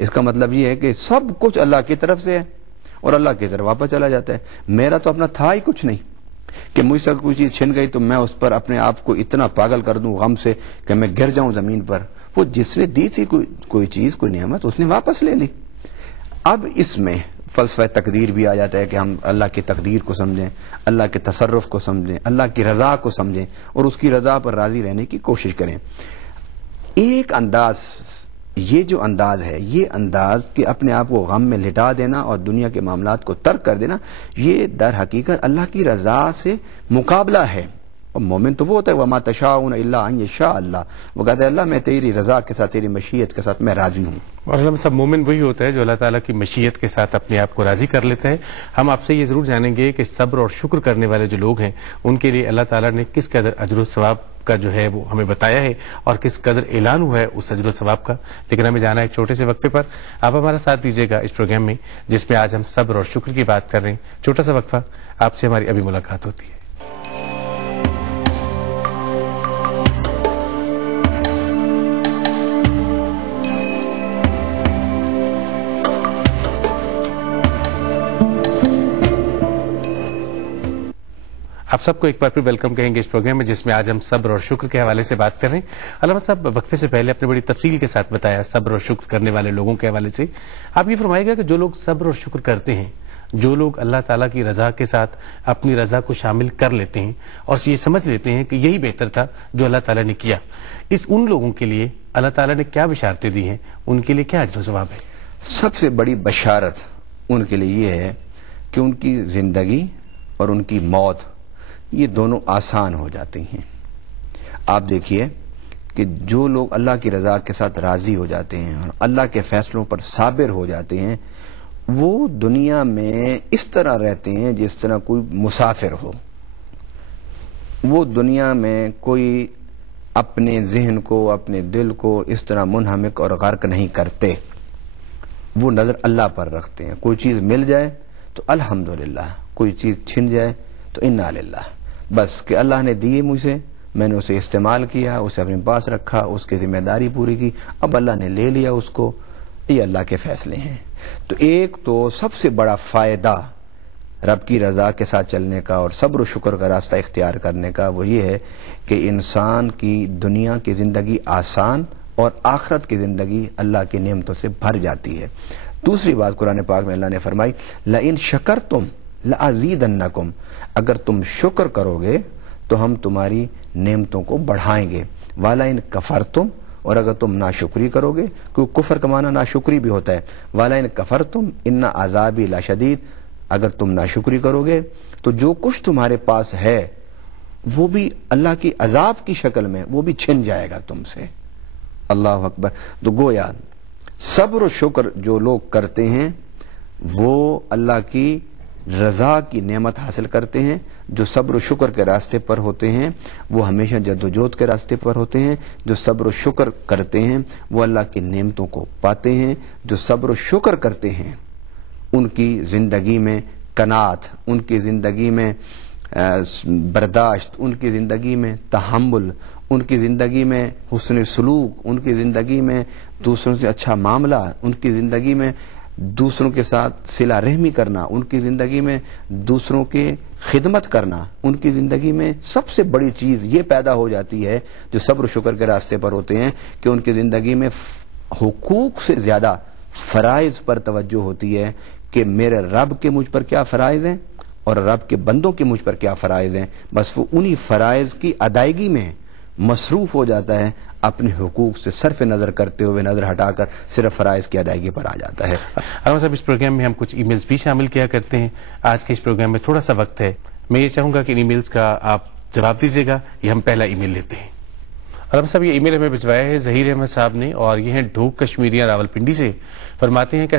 اس کا مطلب یہ ہے کہ سب کچھ اللہ کی طرف سے ہے اور اللہ کی طرف واپس چلا جاتا ہے. میرا تو اپنا تھا ہی کچھ نہیں کہ مجھ سے کوئی چیز چھن گئی تو میں اس پر اپنے آپ کو اتنا پاگل کر دوں غم سے کہ میں گر جاؤں زمین پر. وہ جس نے دی تھی کوئی چیز کوئی نعمت اس نے واپس لے لی. اب اس میں فلسفہ تقدیر بھی آ جاتا ہے کہ ہم اللہ کی تقدیر کو سمجھیں, اللہ کے تصرف کو سمجھیں, اللہ کی رضا کو سمجھیں اور اس کی رضا پر راضی رہنے کی کوشش کریں. ایک انداز یہ جو انداز ہے, یہ انداز کہ اپنے آپ کو غم میں لٹا دینا اور دنیا کے معاملات کو ترک کر دینا, یہ در حقیقت اللہ کی رضا سے مقابلہ ہے. اور مومن تو وہ ہوتا ہے وَمَا تَشَاءُونَ إِلَّا أَن يَشَاءَ اللَّهُ, وہ کہتا ہے اللہ میں تیری رضا کے ساتھ تیری مشیت کے ساتھ میں راضی ہوں. اور علامہ صاحب مومن وہی ہوتا ہے جو اللہ تعالیٰ کی مشیت کے ساتھ اپنے آپ کو راضی کر لیتا ہے. ہم آپ سے یہ ضرور جانیں گے کہ صبر اور شکر کرنے والے جو لوگ ہیں ان کے لیے اللہ تعالیٰ نے کس قدر اجر و ثواب کا جو ہے وہ ہمیں بتایا ہے اور کس قدر اعلان ہوا ہے اس اجر و ثواب کا. لیکن ہمیں جانا ہے ایک چھوٹے سے وقفے پر. آپ ہمارا ساتھ دیجیے گا اس پروگرام میں جس میں آج ہم صبر اور شکر کی بات کر رہے ہیں. چھوٹا سا وقفہ, آپ سے ہماری ابھی ملاقات ہوتی ہے. آپ سب کو ایک بار پھر ویلکم کہیں گے اس پروگرام میں جس میں آج ہم صبر اور شکر کے حوالے سے بات کر رہے ہیں. علامہ صاحب وقفے سے پہلے اپنے بڑی تفصیل کے ساتھ بتایا صبر اور شکر کرنے والے لوگوں کے حوالے سے. آپ یہ فرمائے گا کہ جو لوگ صبر اور شکر کرتے ہیں, جو لوگ اللہ تعالیٰ کی رضا کے ساتھ اپنی رضا کو شامل کر لیتے ہیں اور یہ سمجھ لیتے ہیں کہ یہی بہتر تھا جو اللہ تعالیٰ نے کیا, ان لوگوں کے لیے اللہ تعالیٰ نے کیا بشارتیں دی ہیں, ان کے لیے کیا اجر و ثواب ہے؟ سب سے بڑی بشارت ان کے لیے یہ ہے کہ ان کی زندگی اور ان کی موت یہ دونوں آسان ہو جاتی ہیں. آپ دیکھیے کہ جو لوگ اللہ کی رضا کے ساتھ راضی ہو جاتے ہیں اور اللہ کے فیصلوں پر صابر ہو جاتے ہیں, وہ دنیا میں اس طرح رہتے ہیں جس طرح کوئی مسافر ہو. وہ دنیا میں کوئی اپنے ذہن کو اپنے دل کو اس طرح منہمک اور غرق نہیں کرتے. وہ نظر اللہ پر رکھتے ہیں. کوئی چیز مل جائے تو الحمدللہ, کوئی چیز چھن جائے تو انا للہ. بس کہ اللہ نے دیے مجھے, میں نے اسے استعمال کیا, اسے اپنے پاس رکھا, اس کی ذمہ داری پوری کی, اب اللہ نے لے لیا اس کو, یہ اللہ کے فیصلے ہیں. تو ایک تو سب سے بڑا فائدہ رب کی رضا کے ساتھ چلنے کا اور صبر و شکر کا راستہ اختیار کرنے کا وہ یہ ہے کہ انسان کی دنیا کی زندگی آسان اور آخرت کی زندگی اللہ کی نعمتوں سے بھر جاتی ہے. دوسری بات قرآن پاک میں اللہ نے فرمائی لئن شکرتم لازیدنکم, اگر تم شکر کرو گے تو ہم تمہاری نعمتوں کو بڑھائیں گے. والئن کفرتم, اور اگر تم ناشکری کرو گے, کیونکہ کفر کا معنی ناشکری بھی ہوتا ہے. والئن کفرتم ان عذابی لشدید, اگر تم ناشکری کرو گے تو جو کچھ تمہارے پاس ہے وہ بھی اللہ کی عذاب کی شکل میں وہ بھی چھن جائے گا تم سے. اللہ اکبر. تو گویا صبر و شکر جو لوگ کرتے ہیں وہ اللہ کی رضا کی نعمت حاصل کرتے ہیں. جو صبر و شکر کے راستے پر ہوتے ہیں وہ ہمیشہ جد و جہد کے راستے پر ہوتے ہیں. جو صبر و شکر کرتے ہیں وہ اللہ کی نعمتوں کو پاتے ہیں. جو صبر و شکر کرتے ہیں ان کی زندگی میں قناعت, ان کی زندگی میں برداشت, ان کی زندگی میں تحمل, ان کی زندگی میں حسن سلوک, ان کی زندگی میں دوسروں سے اچھا معاملہ, ان کی زندگی میں دوسروں کے ساتھ صلہ رحمی کرنا, ان کی زندگی میں دوسروں کے خدمت کرنا, ان کی زندگی میں سب سے بڑی چیز یہ پیدا ہو جاتی ہے جو صبر و شکر کے راستے پر ہوتے ہیں کہ ان کی زندگی میں حقوق سے زیادہ فرائض پر توجہ ہوتی ہے کہ میرے رب کے مجھ پر کیا فرائض ہیں اور رب کے بندوں کے مجھ پر کیا فرائض ہیں. بس وہ انہی فرائض کی ادائیگی میں مصروف ہو جاتا ہے, اپنے حقوق سے صرف نظر کرتے ہوئے نظر ہٹا کر صرف فرائض کی ادائیگی پر آ جاتا ہے. علامہ صاحب اس پروگرام میں ہم کچھ ای میلز بھی شامل کیا کرتے ہیں. آج کے اس پروگرام میں تھوڑا سا وقت ہے, میں یہ چاہوں گا کہ ان ای میلز کا آپ جواب دیجیے گا. یہ ہم پہلا ای میل لیتے ہیں. علامہ صاحب یہ ای میل ہمیں بھجوایا ہے ظہیر احمد صاحب نے, اور یہ ہیں ڈھوک کشمیریاں راولپنڈی سے. فرماتے ہیں کہ